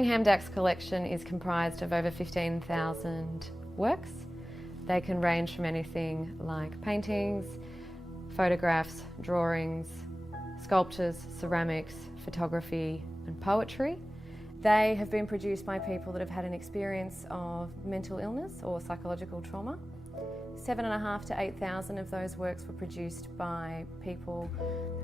Bellingham Dax collection is comprised of over 15,000 works. They can range from anything like paintings, photographs, drawings, sculptures, ceramics, photography and poetry. They have been produced by people that have had an experience of mental illness or psychological trauma. 7,500 to 8,000 of those works were produced by people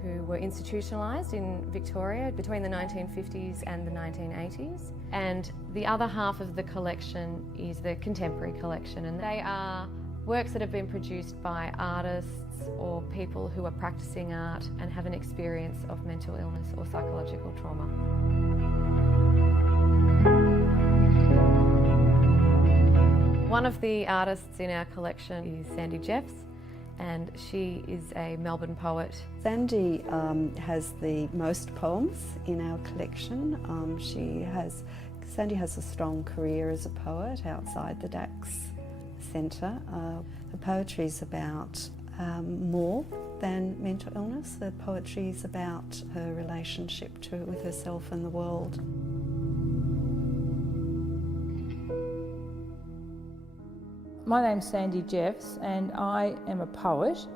who were institutionalised in Victoria between the 1950s and the 1980s. And the other half of the collection is the contemporary collection, and they are works that have been produced by artists or people who are practising art and have an experience of mental illness or psychological trauma. One of the artists in our collection is Sandy Jeffs, and she is a Melbourne poet. Sandy has the most poems in our collection. Sandy has a strong career as a poet outside the Dax Centre. Her poetry is about more than mental illness. The poetry is about her relationship with herself and the world. My name's Sandy Jeffs and I am a poet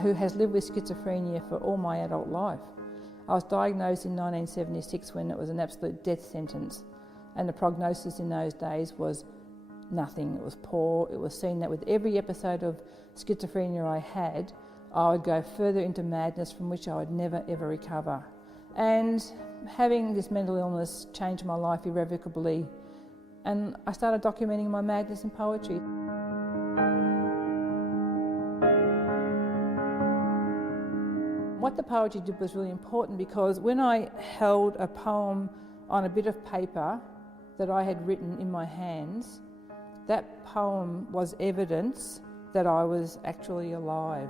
who has lived with schizophrenia for all my adult life. I was diagnosed in 1976 when it was an absolute death sentence, and the prognosis in those days was nothing. It was poor. It was seen that with every episode of schizophrenia I had, I would go further into madness from which I would never ever recover. And having this mental illness changed my life irrevocably, and I started documenting my madness in poetry. What the poetry did was really important, because when I held a poem on a bit of paper that I had written in my hands, that poem was evidence that I was actually alive.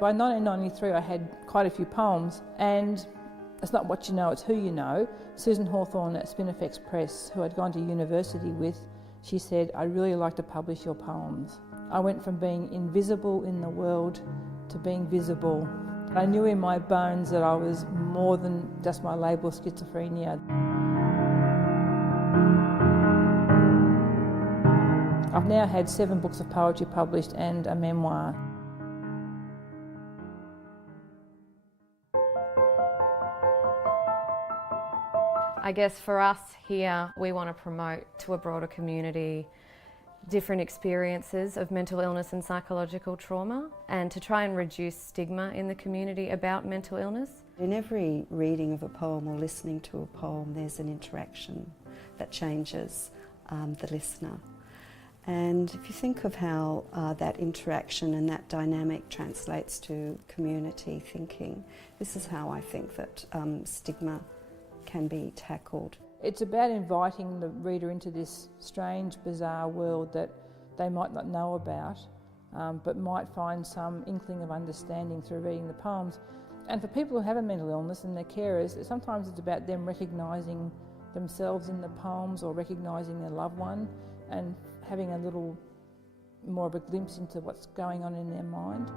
By 1993 I had quite a few poems, and it's not what you know, it's who you know. Susan Hawthorne at Spinifex Press, who I'd gone to university with, she said, "I'd really like to publish your poems." I went from being invisible in the world to being visible. I knew in my bones that I was more than just my label schizophrenia. I've now had 7 books of poetry published and a memoir. I guess for us here, we want to promote to a broader community different experiences of mental illness and psychological trauma, and to try and reduce stigma in the community about mental illness. In every reading of a poem or listening to a poem, there's an interaction that changes the listener. And if you think of how that interaction and that dynamic translates to community thinking, this is how I think that stigma can be tackled. It's about inviting the reader into this strange, bizarre world that they might not know about, but might find some inkling of understanding through reading the poems. And for people who have a mental illness and their carers, sometimes it's about them recognising themselves in the poems or recognising their loved one and having a little more of a glimpse into what's going on in their mind.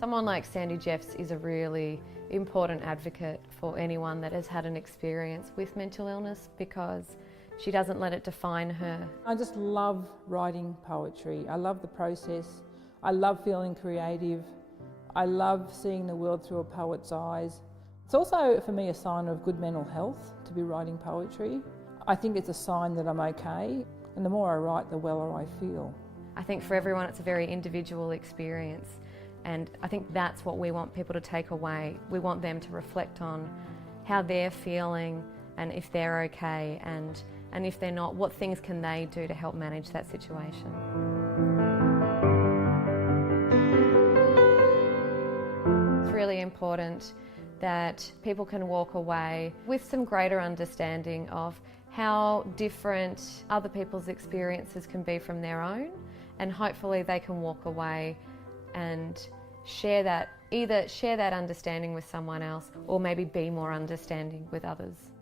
Someone like Sandy Jeffs is a really important advocate for anyone that has had an experience with mental illness, because she doesn't let it define her. I just love writing poetry. I love the process. I love feeling creative. I love seeing the world through a poet's eyes. It's also, for me, a sign of good mental health to be writing poetry. I think it's a sign that I'm okay, and the more I write, the weller I feel. I think for everyone it's a very individual experience, and I think that's what we want people to take away. We want them to reflect on how they're feeling, and if they're okay, and if they're not, what things can they do to help manage that situation. It's really important that people can walk away with some greater understanding of how different other people's experiences can be from their own, and hopefully they can walk away and either share that understanding with someone else, or maybe be more understanding with others.